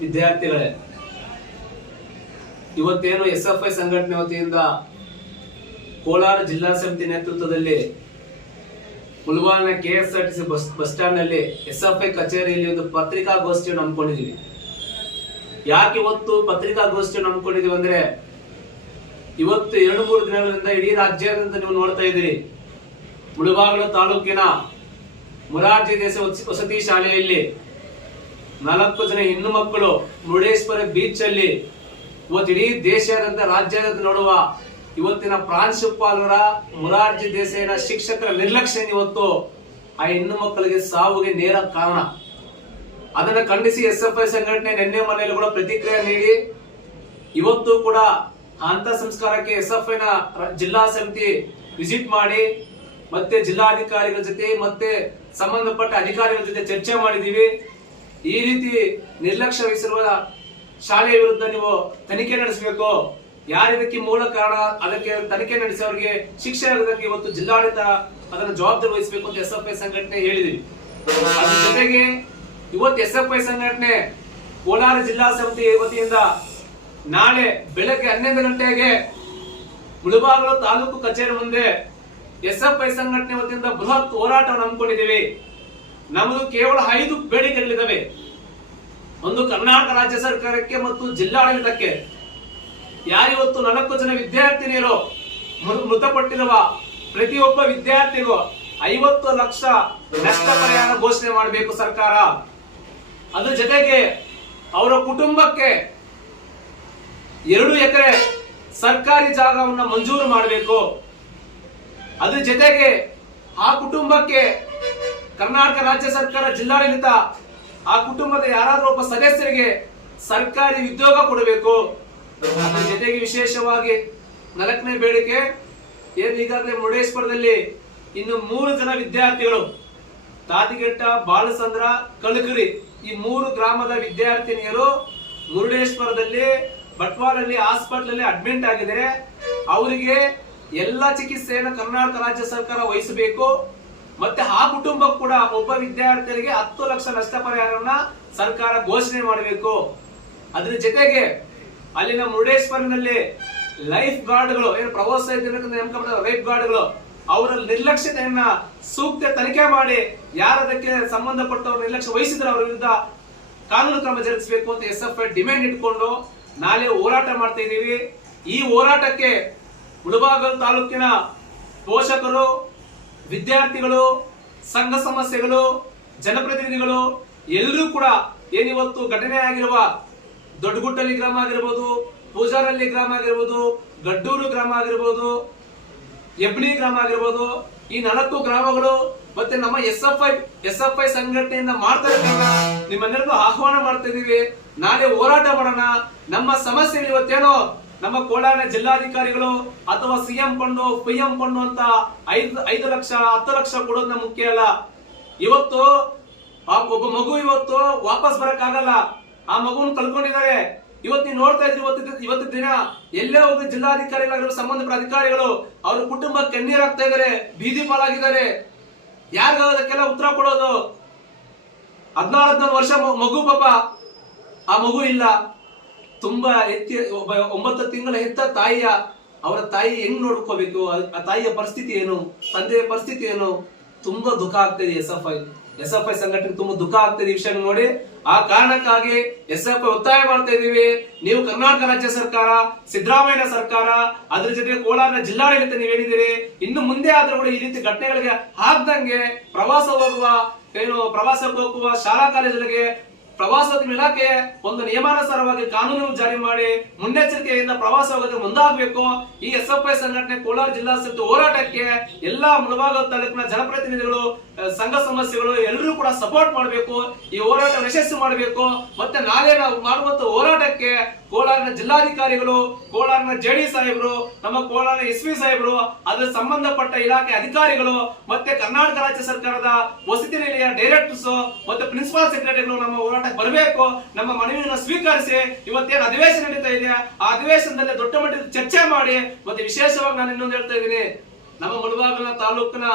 ವಿದ್ಯಾರ್ಥಿಗಳೇ, ಇವತ್ತೇನು S F I ಸಂಘಟನೆ ವತಿಯಿಂದ ಕೋಲಾರ ಜಿಲ್ಲಾ ಸಮಿತಿ ನೇತೃತ್ವದಲ್ಲಿ ಮುಲ್ವಾನ K S R T C bus bus ಸ್ಟ್ಯಾಂಡ್ನಲ್ಲಿ S F I ಕಚೇರಿಯಲ್ಲಿ ಒಂದು ಪತ್ರಿಕಾಗೋಷ್ಠಿಯನ್ನು ಹಮ್ಮಿಕೊಂಡಿದ್ದೀವಿ. ಯಾಕೆ ಇವತ್ತು ಪತ್ರಿಕಾಗೋಷ್ಠಿಯನ್ನು ಹಮ್ಮಿಕೊಂಡಿದ್ದೀವಿ ಅಂದ್ರೆ, ಇವತ್ತು ಎರಡು ಮೂರು ದಿನಗಳಿಂದ ಇಡೀ ರಾಜ್ಯಾದ್ಯಂತ ನೀವು ನೋಡ್ತಾ ಇದ್ದೀರಿ. ಮುಳಬಾಗಿಲು ತಾಲೂಕಿನ ಮುರಾರ್ಜಿ ದೇಶ ವಸ- ವಸತಿ ಶಾಲೆಯಲ್ಲಿ ನಾಲ್ಕು ಜನ ಹೆಣ್ಣು ಮಕ್ಕಳು ಮುರುಡೇಶ್ವರ ಬೀಚ್ ಅಲ್ಲಿ. ಇವತ್ತು ಇಡೀ ದೇಶಾದ್ಯಂತ ರಾಜ್ಯಾದ್ಯಂತ ನೋಡುವ ಇವತ್ತಿನ ಪ್ರಾಂಶುಪಾಲರ ಮುರಾರ್ಜಿ ದೇಸಾಯಿನ ಶಿಕ್ಷಕರ ನಿರ್ಲಕ್ಷ್ಯ ಇವತ್ತು ಆ ಹೆಣ್ಣು ಮಕ್ಕಳಿಗೆ ಸಾವಿಗೆ ನೇರ ಕಾರಣ. ಅದನ್ನ ಖಂಡಿಸಿ ಎಸ್ ಎಫ್ ಐ ಸಂಘಟನೆ ನಿನ್ನೆ ಮನೆಯಲ್ಲಿ ಕೂಡ ಪ್ರತಿಕ್ರಿಯೆ ನೀಡಿ. ಇವತ್ತು ಕೂಡ ಅಂತ ಸಂಸ್ಕಾರಕ್ಕೆ ಎಸ್ ಎಫ್ ಐನ ಜಿಲ್ಲಾ ಸಮಿತಿ ವಿಸಿಟ್ ಮಾಡಿ, ಮತ್ತೆ ಜಿಲ್ಲಾಧಿಕಾರಿಗಳ ಜೊತೆ ಮತ್ತೆ ಸಂಬಂಧಪಟ್ಟ ಅಧಿಕಾರಿಗಳ ಜೊತೆ ಚರ್ಚೆ ಮಾಡಿದೀವಿ ಈ ರೀತಿ ನಿರ್ಲಕ್ಷ್ಯ ವಹಿಸಿರುವ ಶಾಲೆಯ ವಿರುದ್ಧ ನೀವು ತನಿಖೆ ನಡೆಸಬೇಕು. ಯಾರಿದಕ್ಕೆ ಮೂಲ ಕಾರಣ, ಅದಕ್ಕೆ ತನಿಖೆ ನಡೆಸಿದವರಿಗೆ ಶಿಕ್ಷೆ ಆಗೋದಕ್ಕೆ ಇವತ್ತು ಜಿಲ್ಲಾಡಳಿತ ಅದನ್ನ ಜವಾಬ್ದಾರಿ ವಹಿಸಬೇಕು ಅಂತ ಎಸ್ ಎಫ್ ಐ ಸಂಘಟನೆ ಹೇಳಿದೀವಿ ಜೊತೆಗೆ ಇವತ್ತು ಎಸ್ ಎಫ್ ಐ ಸಂಘಟನೆ ಕೋಲಾರ ಜಿಲ್ಲಾ ಸಮಿತಿ ವತಿಯಿಂದ ನಾಳೆ ಬೆಳಗ್ಗೆ ಹನ್ನೊಂದು ಗಂಟೆಗೆ ಮುಳುಬಾಗಲು ತಾಲೂಕು ಕಚೇರಿ ಮುಂದೆ ಎಸ್ ಎಫ್ ಐ ಸಂಘಟನೆ ವತಿಯಿಂದ ಬೃಹತ್ ಹೋರಾಟವನ್ನು ಹಮ್ಮಿಕೊಂಡಿದ್ದೀವಿ. ನಮ್ಮದು ಕೇವಲ ಐದು ಬೇಡಿಕೆಗಳಿದ್ದಾವೆ. ಒಂದು ಕರ್ನಾಟಕ ರಾಜ್ಯ ಸರ್ಕಾರಕ್ಕೆ ಮತ್ತು ಜಿಲ್ಲಾಡಳಿತಕ್ಕೆ. ಯಾರಿವತ್ತು ನಾಲ್ಕು ಜನ ವಿದ್ಯಾರ್ಥಿನಿಯರು ಮೃತಪಟ್ಟಿರುವ ಪ್ರತಿಯೊಬ್ಬ ವಿದ್ಯಾರ್ಥಿಗೂ ಐವತ್ತು ಲಕ್ಷ ನಷ್ಟ ಪರಿಹಾರ ಘೋಷಣೆ ಮಾಡಬೇಕು ಸರ್ಕಾರ. ಅದ್ರ ಜೊತೆಗೆ ಅವರ ಕುಟುಂಬಕ್ಕೆ ಎರಡು ಎಕರೆ ಸರ್ಕಾರಿ ಜಾಗವನ್ನು ಮಂಜೂರು ಮಾಡಬೇಕು. ಅದ್ರ ಜೊತೆಗೆ ಆ ಕುಟುಂಬಕ್ಕೆ ಕರ್ನಾಟಕ ರಾಜ್ಯ ಸರ್ಕಾರ ಜಿಲ್ಲಾಡಳಿತ ಆ ಕುಟುಂಬದ ಯಾರಾದರೂ ಒಬ್ಬ ಸದಸ್ಯರಿಗೆ ಸರ್ಕಾರಿ ಉದ್ಯೋಗ ಕೊಡಬೇಕು. ಜೊತೆಗೆ ವಿಶೇಷವಾಗಿ ನಾಲ್ಕನೇ ಬೇಡಿಕೆ ಏನು ಈಗಾಗಲೇ ಮುರುಡೇಶ್ವರದಲ್ಲಿ ಇನ್ನು ಮೂರು ಜನ ವಿದ್ಯಾರ್ಥಿಗಳು ತಾತಿಗೆಟ್ಟ ಬಾಲಸಂದ್ರ ಕಳಕರಿ ಈ ಮೂರು ಗ್ರಾಮದ ವಿದ್ಯಾರ್ಥಿನಿಯರು ಮುರುಡೇಶ್ವರದಲ್ಲಿ ಬಟ್ವಾಲಲ್ಲಿ ಹಾಸ್ಪಿಟಲ್ ಅಲ್ಲಿ ಅಡ್ಮಿಟ್ ಆಗಿದ್ದಾರೆ. ಅವರಿಗೆ ಎಲ್ಲ ಚಿಕಿತ್ಸೆಯನ್ನು ಕರ್ನಾಟಕ ರಾಜ್ಯ ಸರ್ಕಾರ ವಹಿಸಬೇಕು. ಮತ್ತೆ ಆ ಕುಟುಂಬ ಕೂಡ ಒಬ್ಬ ವಿದ್ಯಾರ್ಥಿಗಳಿಗೆ ಹತ್ತು ಲಕ್ಷ ನಷ್ಟ ಪರಿಹಾರವನ್ನ ಸರ್ಕಾರ ಘೋಷಣೆ ಮಾಡಬೇಕು. ಅದ್ರ ಜೊತೆಗೆ ಅಲ್ಲಿನ ಮುರುಡೇಶ್ವರನಲ್ಲಿ ಲೈಫ್ ಗಾರ್ಡ್ಗಳು, ಏನು ಪ್ರವಾಸ ನೇಮಕ ಲೈಫ್ ಗಾರ್ಡ್ಗಳು, ಅವರ ನಿರ್ಲಕ್ಷ್ಯತೆಯನ್ನ ಸೂಕ್ತ ತನಿಖೆ ಮಾಡಿ ಯಾರದಕ್ಕೆ ಸಂಬಂಧಪಟ್ಟವರು ನಿರ್ಲಕ್ಷ್ಯ ವಹಿಸಿದ್ರೆ ಅವರ ವಿರುದ್ಧ ಕಾನೂನು ಕ್ರಮ ಜರುಗಿಸಬೇಕು ಅಂತ ಎಸ್ ಎಫ್ ಐ ಡಿಮ್ಯಾಂಡ್ ಇಟ್ಕೊಂಡು ನಾಳೆ ಹೋರಾಟ ಮಾಡ್ತಾ ಈ ಹೋರಾಟಕ್ಕೆ ಮುಳಬಾಗಲ್ ತಾಲೂಕಿನ ಪೋಷಕರು ವಿದ್ಯಾರ್ಥಿಗಳು, ಸಂಘ ಸಮಸ್ಯೆಗಳು, ಜನಪ್ರತಿನಿಧಿಗಳು ಎಲ್ಲರೂ ಕೂಡ ಏನಿವತ್ತು ಘಟನೆ ಆಗಿರುವ ದೊಡ್ಡಗುಟ್ಟಲ್ಲಿ ಗ್ರಾಮ ಆಗಿರ್ಬೋದು ಪೂಜಾರಲ್ಲಿ ಗ್ರಾಮ ಆಗಿರ್ಬೋದು, ಗಡ್ಡೂರು ಗ್ರಾಮ ಆಗಿರ್ಬೋದು, ಎಬ್ಳಿ ಗ್ರಾಮ ಆಗಿರ್ಬೋದು, ಈ ನಾಲ್ಕು ಗ್ರಾಮಗಳು ಮತ್ತೆ ನಮ್ಮ S F I S F I ಸಂಘಟನೆಯಿಂದ ಮಾಡ್ತಾ ಇರ್ತಕ್ಕ ನಿಮ್ಮೆಲ್ಲರಿಗೂ ಆಹ್ವಾನ ಮಾಡ್ತಾ ಇದೀವಿ ನಾಳೆ ಹೋರಾಟ ಮಾಡೋಣ. ನಮ್ಮ ಸಮಸ್ಯೆ ಇವತ್ತೇನೋ ನಮ್ಮ ಕೋಲಾರ ಜಿಲ್ಲಾಧಿಕಾರಿಗಳು ಅಥವಾ CM fund P M fund ಅಂತ ಐದು ಐದು ಲಕ್ಷ, ಹತ್ತು ಲಕ್ಷ ಕೊಡೋದನ್ನ ಮುಖ್ಯ ಅಲ್ಲ. ಇವತ್ತು ಒಬ್ಬ ಮಗು ಇವತ್ತು ವಾಪಸ್ ಬರಕ್ಕಾಗಲ್ಲ. ಆ ಮಗುನ ಕಳ್ಕೊಂಡಿದ್ದಾರೆ. ಇವತ್ತು ನೀವು ನೋಡ್ತಾ ಇದ್ರಿ ಇವತ್ತು ಇವತ್ತು ದಿನ. ಎಲ್ಲೇ ಹೋಗಿ ಜಿಲ್ಲಾಧಿಕಾರಿಗಳಾಗಿರುವ ಸಂಬಂಧಪಟ್ಟ ಅಧಿಕಾರಿಗಳು, ಅವ್ರ ಕುಟುಂಬ ಕಣ್ಣೀರಾಗ್ತಾ ಇದ್ದಾರೆ, ಬೀದಿ ಪಾಲಾಗಿದ್ದಾರೆ. ಯಾರಿಗಾಗೋದಕ್ಕೆಲ್ಲ ಉತ್ತರ ಕೊಡೋದು? ಹದಿನಾರು ಹದಿನಾರು ವರ್ಷ ಮಗು ಪಾಪ. ಆ ಮಗು ಇಲ್ಲ. ತುಂಬಾ ಎತ್ತಿ, ಒಬ್ಬ ಒಂಬತ್ತು ತಿಂಗಳ ಹೆತ್ತ ತಾಯಿಯ, ಅವರ ತಾಯಿ ಹೆಂಗ್ ನೋಡ್ಕೋಬೇಕು? ಆ- ತಾಯಿಯ ಪರಿಸ್ಥಿತಿ ಏನು? ತಂದೆಯ ಪರಿಸ್ಥಿತಿ ಏನು? ತುಂಬಾ ದುಃಖ ಆಗ್ತಿದೆ S F I. S F I ಸಂಘಟನೆ ತುಂಬಾ ದುಃಖ ಈ ವಿಷಯ ನೋಡಿ. ಆ ಕಾರಣಕ್ಕಾಗಿ ಎಸ್ ಎಫ್ ಐ ಒತ್ತಾಯ ಮಾಡ್ತಾ ಇದೀವಿ ನೀವು ಕರ್ನಾಟಕ ರಾಜ್ಯ ಸರ್ಕಾರ, ಸಿದ್ದರಾಮಯ್ಯ ಸರ್ಕಾರ, ಅದ್ರ ಜೊತೆ ಕೋಲಾರ ಜಿಲ್ಲಾಡಳಿತ ನೀವು ಹೇಳಿದಿರಿ ಇನ್ನು ಮುಂದೆ ಆದ್ರೂ ಕೂಡ ಈ ರೀತಿ ಘಟನೆಗಳಿಗೆ ಆಗ್ದಂಗೆ ಪ್ರವಾಸ ಹೋಗುವ, ಏನು ಪ್ರವಾಸಕ್ಕೆ ಹೋಗುವ ಶಾಲಾ ಕಾಲೇಜುಗಳಿಗೆ ಪ್ರವಾಸೋದ್ಯಮ ಇಲಾಖೆ ಒಂದು ನಿಯಮಾನುಸಾರವಾಗಿ ಕಾನೂನು ಜಾರಿ ಮಾಡಿ ಮುನ್ನೆಚ್ಚರಿಕೆಯಿಂದ ಪ್ರವಾಸ ಹೋಗೋದಕ್ಕೆ ಮುಂದಾಗಬೇಕು. ಈ ಎಸ್ ಎಫ್ ಐ ಸಂಘಟನೆ ಕೋಲಾರ ಜಿಲ್ಲಾ ಸಮಿತಿ ಹೋರಾಟಕ್ಕೆ ಎಲ್ಲಾ ಮುಳಬಾಗ ತಾಲೂಕಿನ ಜನಪ್ರತಿನಿಧಿಗಳು ಸಂಘ ಸಮಸ್ಯೆಗಳು ಎಲ್ಲರೂ ಕೂಡ ಸಪೋರ್ಟ್ ಮಾಡಬೇಕು. ಈ ಹೋರಾಟ ಯಶಸ್ಸು ಮಾಡಬೇಕು. ಮತ್ತೆ ನಾಳೆ ನಾವು ಮಾಡುವಂತ ಹೋರಾಟಕ್ಕೆ ಕೋಲಾರಿನ ಜಿಲ್ಲಾಧಿಕಾರಿಗಳು, ಕೋಲಾರಿನ ಜೆಡಿ ಸಾಹೇಬರು, ನಮ್ಮ ಕೋಲಾರ ಎಸ್ ವಿ ಸಾಹೇಬರು, ಅದರ ಸಂಬಂಧಪಟ್ಟ ಇಲಾಖೆ ಅಧಿಕಾರಿಗಳು, ಮತ್ತೆ ಕರ್ನಾಟಕ ರಾಜ್ಯ ಸರ್ಕಾರದ ವಸತಿ ನಿಲಯ ಡೈರೆಕ್ಟರ್ಸ್, ಮತ್ತೆ ಪ್ರಿನ್ಸಿಪಾಲ್ ಸೆಕ್ರೆಟರಿಗಳು ನಮ್ಮ ಹೋರಾಟಕ್ಕೆ ಬರಬೇಕು, ನಮ್ಮ ಮನವಿಯನ್ನು ಸ್ವೀಕರಿಸಿ ಇವತ್ತೇನು ಅಧಿವೇಶನ ನಡೀತಾ ಇದೆ, ಆ ಅಧಿವೇಶನದಲ್ಲಿ ದೊಡ್ಡ ಮಟ್ಟದ ಚರ್ಚೆ ಮಾಡಿ, ಮತ್ತೆ ವಿಶೇಷವಾಗಿ ನಾನು ಇನ್ನೊಂದು ಹೇಳ್ತಾ ಇದ್ದೀನಿ, ನಮ್ಮ ಮುಳುಬಾಗಿಲ ತಾಲೂಕಿನ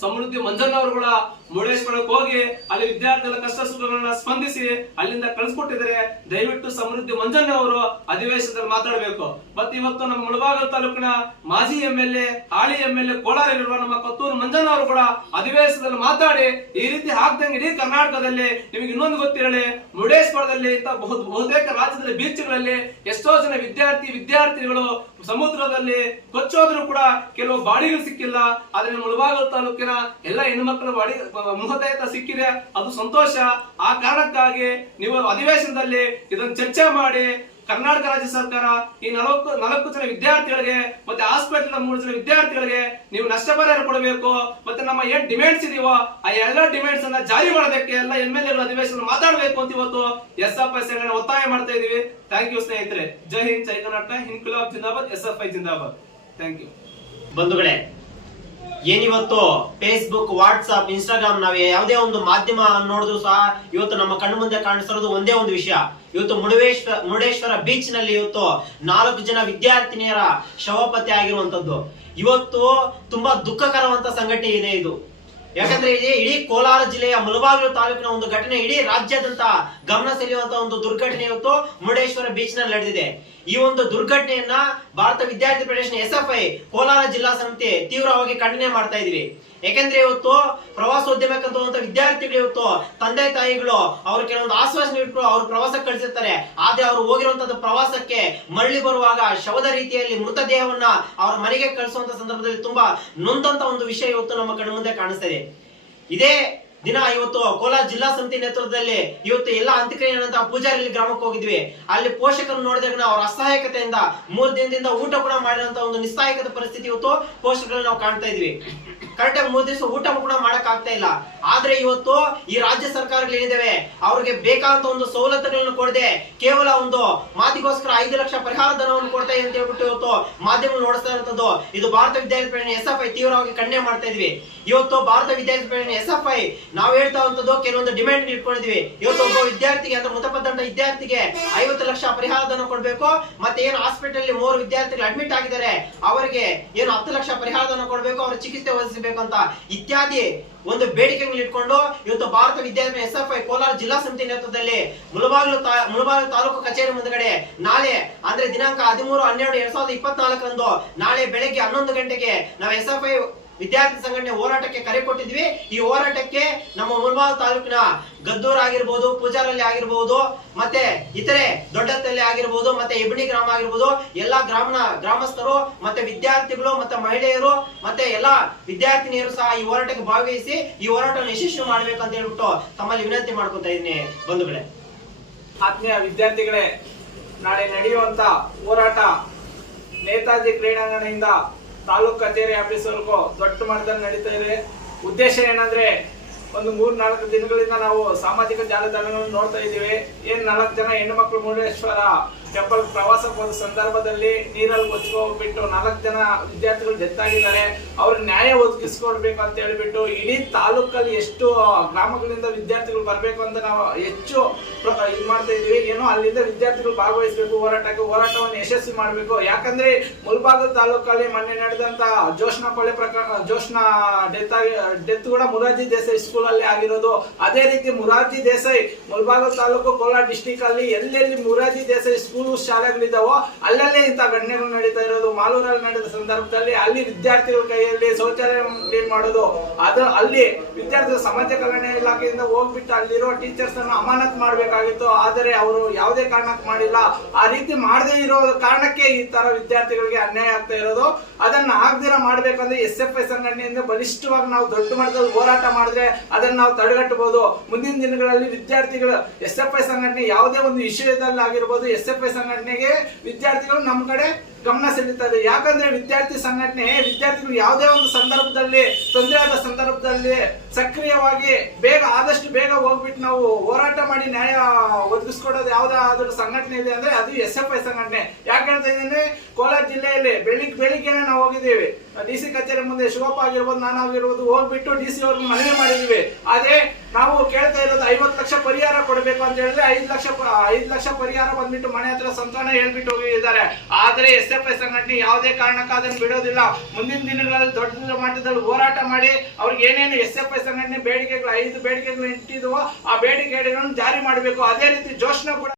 ಸಮೃದ್ಧಿ ಮಂಜಣ್ಣ ಅವರು ಕೂಡ ಮುರುಡೇಶ್ವರಕ್ಕೆ ಹೋಗಿ ಅಲ್ಲಿ ವಿದ್ಯಾರ್ಥಿಗಳ ಕಷ್ಟ ಸುಖಗಳನ್ನ ಸ್ಪಂದಿಸಿ ಅಲ್ಲಿಂದ ಕಳಿಸ್ಕೊಟ್ಟಿದ್ದಾರೆ ದಯವಿಟ್ಟು ಸಮೃದ್ಧಿ ಮಂಜಣ್ಣ ಅವರು ಅಧಿವೇಶನದಲ್ಲಿ ಮಾತಾಡಬೇಕು. ಮತ್ತೆ ಇವತ್ತು ನಮ್ಮ ಮುಳಬಾಗಲ್ ತಾಲೂಕಿನ ಮಾಜಿ ಎಂ ಎಲ್ ಎ ಹಾಳಿ ಎಂ ಎಲ್ ಎ ಕೋಲಾರಲ್ಲಿರುವ ನಮ್ಮ ಕತ್ತೂರು ಮಂಜಣ್ಣ ಅವರು ಕೂಡ ಅಧಿವೇಶನದಲ್ಲಿ ಮಾತಾಡಿ ಈ ರೀತಿ ಹಾಕ್ದಂಗೆ ಇಡೀ ಕರ್ನಾಟಕದಲ್ಲಿ ನಿಮಗೆ ಇನ್ನೊಂದು ಗೊತ್ತಿರಲಿ, ಮುರುಡೇಶ್ವರದಲ್ಲಿ ಇಂತ ಬಹು- ಬಹುತೇಕ ರಾಜ್ಯದಲ್ಲಿ ಬೀಚ್ಗಳಲ್ಲಿ ಎಷ್ಟೋ ಜನ ವಿದ್ಯಾರ್ಥಿ ವಿದ್ಯಾರ್ಥಿಗಳು ಸಮುದ್ರದಲ್ಲಿ ಕೊಚ್ಚೋದ್ರು ಕೂಡ ಕೆಲವು ಬಾಡಿಗಳು ಸಿಕ್ಕಿಲ್ಲ. ಆದ್ರೆ ಮುಳಬಾಗಲ್ ತಾಲೂಕಿನ ಎಲ್ಲ ಹೆಣ್ಣುಮಕ್ಕಳ ಬಾಡಿ ಮುಖದಯತ ಸಿಕ್ಕಿದೆ, ಅದು ಸಂತೋಷ. ಆ ಕಾರಣಕ್ಕಾಗಿ ನೀವು ಅಧಿವೇಶನದಲ್ಲಿ ಇದನ್ನು ಚರ್ಚೆ ಮಾಡಿ ಕರ್ನಾಟಕ ರಾಜ್ಯ ಸರ್ಕಾರ ಈ ನಾಲ್ಕು ನಾಲ್ಕು ಜನ ವಿದ್ಯಾರ್ಥಿಗಳಿಗೆ ಮತ್ತೆ ಹಾಸ್ಪಿಟಲ್ ಮೂರು ಜನ ವಿದ್ಯಾರ್ಥಿಗಳಿಗೆ ನೀವು ನಷ್ಟ ಪರಿಹಾರ ಕೊಡಬೇಕು. ಮತ್ತೆ ನಮ್ಮ ಏನ್ ಡಿಮ್ಯಾಂಡ್ಸ್ ಇದೀವೋ ಆ ಎಲ್ಲ ಡಿಮ್ಯಾಂಡ್ಸ್ ಅನ್ನ ಜಾರಿ ಮಾಡೋದಕ್ಕೆ ಎಲ್ಲ ಎಂ ಎಲ್ ಎಗಳ ಅಧಿವೇಶನ ಮಾತಾಡಬೇಕು ಅಂತ ಇವತ್ತು ಎಸ್ ಎಫ್ ಐ ಸಂಘಟನೆ ಒತ್ತಾಯ ಮಾಡ್ತಾ ಇದೀವಿ ಥ್ಯಾಂಕ್ ಯು ಸ್ನೇಹಿತರೆ. ಜೈ ಹಿಂದ್, ಜೈ ಕರ್ನಾಟಕ. ಇನ್ಕುಲಾಬ್ ಜಿಂದಾಬಾದ್, ಎಸ್ ಎಫ್ ಐ ಜಿಂದಾಬಾದ್. ಥ್ಯಾಂಕ್ ಯು ಬಂಧುಗಳೇ ಏನಿವತ್ತು ಫೇಸ್ಬುಕ್ ವಾಟ್ಸ್ಆಪ್ ಇನ್ಸ್ಟಾಗ್ರಾಮ್ ನಾವ್ ಯಾವುದೇ ಒಂದು ಮಾಧ್ಯಮ ನೋಡಿದ್ರು ಸಹ ಇವತ್ತು ನಮ್ಮ ಕಣ್ಣು ಮುಂದೆ ಕಾಣಿಸ್ತಿರೋದು ಒಂದೇ ಒಂದು ವಿಷಯ. ಇವತ್ತು ಮುರುಡೇಶ್ವರ ಮುರುಡೇಶ್ವರ ಬೀಚ್ನಲ್ಲಿ ಇವತ್ತು ನಾಲ್ಕು ಜನ ವಿದ್ಯಾರ್ಥಿನಿಯರ ಶವಪತಿ ಆಗಿರುವಂತದ್ದು ಇವತ್ತು ತುಂಬಾ ದುಃಖಕರವಂತ ಸಂಘಟನೆ ಇದೆ ಇದು. ಯಾಕಂದ್ರೆ ಇದೆ ಇಡೀ ಕೋಲಾರ ಜಿಲ್ಲೆಯ ಮುಳಬಾಗಿಲು ತಾಲೂಕಿನ ಒಂದು ಘಟನೆ ಇಡೀ ರಾಜ್ಯಾದ್ಯಂತ ಗಮನ ಸೆಳೆಯುವಂತಹ ಒಂದು ದುರ್ಘಟನೆ ಇವತ್ತು ಮುರುಡೇಶ್ವರ ಬೀಚ್ನಲ್ಲಿ ನಡೆದಿದೆ. ಈ ಒಂದು ದುರ್ಘಟನೆಯನ್ನ ಭಾರತ ವಿದ್ಯಾರ್ಥಿ ಫೆಡರೇಷನ್ ಎಸ್ಎಫ್ಐ ಕೋಲಾರ ಜಿಲ್ಲಾ ಸಮಿತಿ ತೀವ್ರವಾಗಿ ಖಂಡನೆ ಮಾಡ್ತಾ ಇದೀವಿ ಯಾಕೆಂದ್ರೆ ಇವತ್ತು ಪ್ರವಾಸೋದ್ಯಮ ಅಂತ ವಿದ್ಯಾರ್ಥಿಗಳು ಇವತ್ತು ತಂದೆ ತಾಯಿಗಳು ಅವ್ರ ಕೆಲವೊಂದು ಆಶ್ವಾಸನೆ ಇಟ್ಟು ಅವ್ರು ಪ್ರವಾಸಕ್ಕೆ ಕಳಿಸಿರ್ತಾರೆ. ಆದ್ರೆ ಅವ್ರು ಹೋಗಿರುವಂತದ್ದು ಪ್ರವಾಸಕ್ಕೆ ಮರಳಿ ಬರುವಾಗ ಶವದ ರೀತಿಯಲ್ಲಿ ಮೃತದೇಹವನ್ನ ಅವ್ರ ಮನೆಗೆ ಕಳಿಸುವಂತ ಸಂದರ್ಭದಲ್ಲಿ ತುಂಬಾ ನೊಂದಂತ ಒಂದು ವಿಷಯ ಇವತ್ತು ನಮ್ಮ ಕಣ್ಣ ಮುಂದೆ ಕಾಣಿಸ್ತಾ ಇದೆ. ಇದೇ ದಿನ ಇವತ್ತು ಕೋಲಾರ ಜಿಲ್ಲಾ ಸಮಿತಿ ನೇತೃತ್ವದಲ್ಲಿ ಇವತ್ತು ಎಲ್ಲ ಅಂತ್ಯಕ್ರಿಯೆ ನಂತರ ಪೂಜಾರಿಲಿ ಗ್ರಾಮಕ್ಕೆ ಹೋಗಿದ್ವಿ. ಅಲ್ಲಿ ಪೋಷಕರು ನೋಡಿದಾಗ ಅವ್ರ ಅಸಹಾಯಕತೆಯಿಂದ ಮೂರು ದಿನದಿಂದ ಊಟ ಕೂಡ ಮಾಡಿದಂತ ಒಂದು ನಿಸ್ಸಹಾಯಕದ ಪರಿಸ್ಥಿತಿ ಇವತ್ತು ಪೋಷಕರಲ್ಲಿ ನಾವು ಕಾಣ್ತಾ ಇದೀವಿ. ಕರೆಕ್ಟಾಗಿ ಮೂರ್ ದಿವಸ ಊಟ ಕೂಡ ಮಾಡಕ್ ಆಗ್ತಾ ಇಲ್ಲ. ಆದ್ರೆ ಇವತ್ತು ಈ ರಾಜ್ಯ ಸರ್ಕಾರಗಳು ಏನಿದಾವೆ, ಅವ್ರಿಗೆ ಬೇಕಾದಂತ ಒಂದು ಸವಲತ್ತುಗಳನ್ನು ಕೊಡದೆ ಕೇವಲ ಒಂದು ಮಾತಿಗೋಸ್ಕರ ಐದು ಲಕ್ಷ ಪರಿಹಾರ ಧನವನ್ನು ಕೊಡ್ತಾ ಇದೆ ಅಂತ ಹೇಳ್ಬಿಟ್ಟು ಇವತ್ತು ಮಾಧ್ಯಮ ನೋಡಿಸ್ತಾ ಇರುವಂತದ್ದು ಇದು ಭಾರತ ವಿದ್ಯಾರ್ಥಿ ಎಸ್ ಎಫ್ ಐ ತೀವ್ರವಾಗಿ ಖಂಡನೆ ಮಾಡ್ತಾ ಇದೀವಿ. ಇವತ್ತು ಭಾರತ ವಿದ್ಯಾರ್ಥಿ ಎಸ್ ಎಫ್ ಐ ನಾವು ಹೇಳ್ತಾ ಇರುವಂತದ್ದು ಕೆಲವೊಂದು ಡಿಮ್ಯಾಂಡ್ ಇಟ್ಕೊಂಡಿದ್ವಿ ಇವತ್ತು ಒಬ್ಬ ವಿದ್ಯಾರ್ಥಿಗೆ ಅಂದ್ರೆ ಮೃತಪಟ್ಟಂತ ವಿದ್ಯಾರ್ಥಿಗೆ ಐವತ್ತು ಲಕ್ಷ ಪರಿಹಾರಧನ ಕೊಡ್ಬೇಕು. ಮತ್ತೆ ಏನು ಹಾಸ್ಪಿಟಲ್ ಅಲ್ಲಿ ಮೂರು ವಿದ್ಯಾರ್ಥಿಗಳು ಅಡ್ಮಿಟ್ ಆಗಿದ್ದಾರೆ. ಅವರಿಗೆ ಏನು ಹತ್ತು ಲಕ್ಷ ಪರಿಹಾರಧನ ಕೊಡ್ಬೇಕು ಅವರ ಚಿಕಿತ್ಸೆ ಒದಗಿಸಬೇಕು ಅಂತ ಇತ್ಯಾದಿ ಒಂದು ಬೇಡಿಕೆಗಳನ್ನು ಇಟ್ಕೊಂಡು ಇವತ್ತು ಭಾರತ ವಿದ್ಯಾರ್ಥಿ ಎಸ್ ಎಫ್ ಐ ಕೋಲಾರ ಜಿಲ್ಲಾ ಸಮಿತಿ ನೇತೃತ್ವದಲ್ಲಿ ಮುಳಬಾಗಿಲು ಮುಳಬಾಗಿಲು ತಾಲೂಕು ಕಚೇರಿ ಮುಂದಗಡೆ ನಾಳೆ ಅಂದ್ರೆ ದಿನಾಂಕ ಹದಿಮೂರು, ಹನ್ನೆರಡು, ಎರಡ್ ಸಾವಿರದ ಇಪ್ಪತ್ನಾಲ್ಕರಂದು ನಾಳೆ ಬೆಳಗ್ಗೆ ಹನ್ನೊಂದು ಗಂಟೆಗೆ ನಾವು ಎಸ್ ಎಫ್ ಐ ವಿದ್ಯಾರ್ಥಿ ಸಂಘಟನೆ ಹೋರಾಟಕ್ಕೆ ಕರೆ ಕೊಟ್ಟಿದ್ವಿ. ಈ ಹೋರಾಟಕ್ಕೆ ನಮ್ಮ ಮುಲ್ಬಾಲ್ ತಾಲೂಕಿನ ಗದ್ದೂರ್ ಆಗಿರ್ಬೋದು, ಪೂಜಾರಲ್ಲಿ ಆಗಿರ್ಬೋದು, ಮತ್ತೆ ಇತರೆ ದೊಡ್ಡತ್ತಲ್ಲಿ ಆಗಿರ್ಬೋದು, ಮತ್ತೆ ಇಬಣಿ ಗ್ರಾಮ ಆಗಿರ್ಬೋದು, ಎಲ್ಲಾ ಗ್ರಾಮನ ಗ್ರಾಮಸ್ಥರು, ಮತ್ತೆ ವಿದ್ಯಾರ್ಥಿಗಳು, ಮತ್ತೆ ಮಹಿಳೆಯರು, ಮತ್ತೆ ಎಲ್ಲಾ ವಿದ್ಯಾರ್ಥಿನಿಯರು ಸಹ ಈ ಹೋರಾಟಕ್ಕೆ ಭಾಗವಹಿಸಿ ಈ ಹೋರಾಟವನ್ನು ಯಶಸ್ವಿ ಅಂತ ಹೇಳ್ಬಿಟ್ಟು ತಮ್ಮಲ್ಲಿ ವಿನಂತಿ ಮಾಡ್ಕೊತಾ ಇದ್ದೀನಿ ಬಂಧುಗಳೇ. ಆತ್ಮೀಯ ವಿದ್ಯಾರ್ಥಿಗಳೇ, ನಾಳೆ ನಡೆಯುವಂತ ಹೋರಾಟ ನೇತಾಜಿ ಕ್ರೀಡಾಂಗಣದಿಂದ ತಾಲೂಕು ಕಚೇರಿ ಆಫೀಸ್ವರೆಗೂ ದೊಡ್ಡ ಮಟ್ಟದಲ್ಲಿ ನಡೀತಾ ಇದೆ. ಉದ್ದೇಶ ಏನಂದ್ರೆ ಒಂದು ಮೂರ್ ನಾಲ್ಕು ದಿನಗಳಿಂದ ನಾವು ಸಾಮಾಜಿಕ ಜಾಲತಾಣಗಳನ್ನು ನೋಡ್ತಾ ಇದ್ದೀವಿ. ಏನ್ ನಾಲ್ಕು ಜನ ಹೆಣ್ಣು ಮಕ್ಕಳು ಮುರುಡೇಶ್ವರ ಟೆಂಪಲ್ ಪ್ರವಾಸಕ್ಕೆ ಹೋದ ಸಂದರ್ಭದಲ್ಲಿ ನೀರಲ್ಲಿ ಕೊಚ್ಕೋಗ್ಬಿಟ್ಟು ನಾಲ್ಕು ಜನ ವಿದ್ಯಾರ್ಥಿಗಳು ಡೆತ್ ಆಗಿದ್ದಾರೆ ಅವ್ರಿಗೆ ನ್ಯಾಯ ಒದಗಿಸ್ಕೊಡ್ಬೇಕು ಅಂತ ಹೇಳಿಬಿಟ್ಟು ಇಡೀ ತಾಲೂಕಲ್ಲಿ ಎಷ್ಟು ಗ್ರಾಮಗಳಿಂದ ವಿದ್ಯಾರ್ಥಿಗಳು ಬರಬೇಕು ಅಂತ ನಾವು ಹೆಚ್ಚು ಇದು ಮಾಡ್ತಾ ಇದೀವಿ. ಏನೋ ಅಲ್ಲಿಂದ ವಿದ್ಯಾರ್ಥಿಗಳು ಭಾಗವಹಿಸಬೇಕು, ಹೋರಾಟಕ್ಕೆ, ಹೋರಾಟವನ್ನು ಯಶಸ್ವಿ ಮಾಡಬೇಕು. ಯಾಕಂದ್ರೆ ಮುಲ್ಬಾಗಲ್ ತಾಲೂಕಲ್ಲಿ ಮೊನ್ನೆ ನಡೆದಂತ ಜೋಶ್ನ ಕೊಳೆ ಪ್ರಕರಣ ಜೋಶ್ನ ಡೆತ್ ಆಗಿ, ಡೆತ್ ಕೂಡ ಮುರಾರ್ಜಿ ದೇಸಾಯಿ ಸ್ಕೂಲ್ ಅಲ್ಲಿ ಆಗಿರೋದು. ಅದೇ ರೀತಿ ಮುರಾರ್ಜಿ ದೇಸಾಯಿ ಮುಲ್ಬಾಗಲ್ ತಾಲೂಕು ಕೋಲಾರ ಡಿಸ್ಟಿಕ್ ಅಲ್ಲಿ ಎಲ್ಲೆಲ್ಲಿ ಮುರಾರ್ಜಿ ದೇಸಾಯಿ ಸ್ಕೂಲ್ ಶಾಲೆಗಳಿದಾವೋ ಅಲ್ಲಲ್ಲೇ ಇಂಥ ಘಟನೆಗಳು ನಡೀತಾ ಇರೋದು. ಮಾಲೂರಲ್ಲಿ ನಡೆದ ಸಂದರ್ಭದಲ್ಲಿ ಅಲ್ಲಿ ವಿದ್ಯಾರ್ಥಿಗಳ ಕೈಯಲ್ಲಿ ಶೌಚಾಲಯ ಕ್ಲೀನ್ ಮಾಡೋದು. ಅದು ಅಲ್ಲಿ ವಿದ್ಯಾರ್ಥಿಗಳ ಸಮಾಜ ಕಲ್ಯಾಣ ಇಲಾಖೆಯಿಂದ ಹೋಗ್ಬಿಟ್ಟು ಅಲ್ಲಿರೋ ಟೀಚರ್ಸ್ ಅನ್ನು ಅಮಾನತ್ ಮಾಡಬೇಕಾಗಿತ್ತು. ಆದರೆ ಅವರು ಯಾವುದೇ ಕಾರಣಕ್ಕೆ ಮಾಡಿಲ್ಲ. ಆ ರೀತಿ ಮಾಡದೇ ಇರೋ ಕಾರಣಕ್ಕೆ ಈ ತರ ವಿದ್ಯಾರ್ಥಿಗಳಿಗೆ ಅನ್ಯಾಯ ಆಗ್ತಾ ಇರೋದು. ಅದನ್ನ ಆಗದಿರ ಮಾಡ್ಬೇಕಂದ್ರೆ ಎಸ್ ಎಫ್ ಐ ಸಂಘಟನೆಯಿಂದ ಬಲಿಷ್ಠವಾಗಿ ನಾವು ದೊಡ್ಡ ಮಟ್ಟದಲ್ಲಿ ಹೋರಾಟ ಮಾಡಿದ್ರೆ ಅದನ್ನ ನಾವು ತಡೆಗಟ್ಟಬಹುದು. ಮುಂದಿನ ದಿನಗಳಲ್ಲಿ ವಿದ್ಯಾರ್ಥಿಗಳು ಎಸ್ ಎಫ್ ಐ ಸಂಘಟನೆ ಯಾವುದೇ ಒಂದು ವಿಷಯದಲ್ಲಿ ಆಗಿರ್ಬೋದು, ಎಸ್ ಎಫ್ ಐ ಸಂಘಟನೆಗೆ ವಿದ್ಯಾರ್ಥಿಗಳು ನಮ್ಮ ಕಡೆ ಗಮನ ಸೆಳೀತಾರೆ ಯಾಕಂದ್ರೆ ವಿದ್ಯಾರ್ಥಿ ಸಂಘಟನೆ ವಿದ್ಯಾರ್ಥಿಗಳು ಯಾವುದೇ ಒಂದು ಸಂದರ್ಭದಲ್ಲಿ, ತೊಂದರೆ ಆದ ಸಂದರ್ಭದಲ್ಲಿ ಸಕ್ರಿಯವಾಗಿ ಬೇಗ, ಆದಷ್ಟು ಬೇಗ ಹೋಗ್ಬಿಟ್ಟು ನಾವು ಹೋರಾಟ ಮಾಡಿ ನ್ಯಾಯ ಒದಗಿಸ್ಕೊಡೋದು ಯಾವ್ದಾದ್ರು ಸಂಘಟನೆ ಇದೆ ಅಂದ್ರೆ ಅದು ಎಸ್ ಎಫ್ ಐ ಸಂಘಟನೆ. ಯಾಕೆ ಹೇಳ್ತಾ ಇದ್ದೀನಿ? ಕೋಲಾರ ಜಿಲ್ಲೆಯಲ್ಲಿ ಬೆಳಿಗ್ಗೆ ಬೆಳಿಗ್ಗೆನೆ ನಾವು ಹೋಗಿದ್ದೀವಿ. ಡಿ ಸಿ ಕಚೇರಿ ಮುಂದೆ ಶಿವಪ್ಪ ಆಗಿರ್ಬೋದು ನಾನು ಆಗಿರ್ಬೋದು ಹೋಗ್ಬಿಟ್ಟು ಡಿ ಸಿ ಅವ್ರಿಗೆ ಮನವಿ ಮಾಡಿದೀವಿ. ಅದೇ ನಾವು ಕೇಳ್ತಾ ಇರೋದು ಐವತ್ತು ಲಕ್ಷ ಪರಿಹಾರ ಕೊಡಬೇಕು ಅಂತ ಹೇಳಿದ್ರೆ ಐದು ಲಕ್ಷ ಐದು ಲಕ್ಷ ಪರಿಹಾರ ಬಂದ್ಬಿಟ್ಟು ಮನೆ ಹತ್ರ ಸಂತಾನ ಹೇಳ್ಬಿಟ್ಟು ಹೋಗಿದ್ದಾರೆ. ಆದ್ರೆ ಎಸ್ ಎಫ್ ಐ ಸಂಘಟನೆ ಯಾವುದೇ ಕಾರಣಕ್ಕೆ ಅದನ್ನು ಬಿಡೋದಿಲ್ಲ. ಮುಂದಿನ ದಿನಗಳಲ್ಲಿ ದೊಡ್ಡ ಮಟ್ಟದಲ್ಲಿ ಹೋರಾಟ ಮಾಡಿ ಅವ್ರಿಗೆ ಏನೇನು ಎಸ್ ಎಫ್ ಐ ಸಂಘಟನೆ ಬೇಡಿಕೆಗಳು, ಐದು ಬೇಡಿಕೆಗಳು ಇಟ್ಟಿದ್ವೋ ಆ ಬೇಡಿಕೆಗಳನ್ನು ಜಾರಿ ಮಾಡಬೇಕು. ಅದೇ ರೀತಿ ಜೋಶ್ನ ಕೂಡ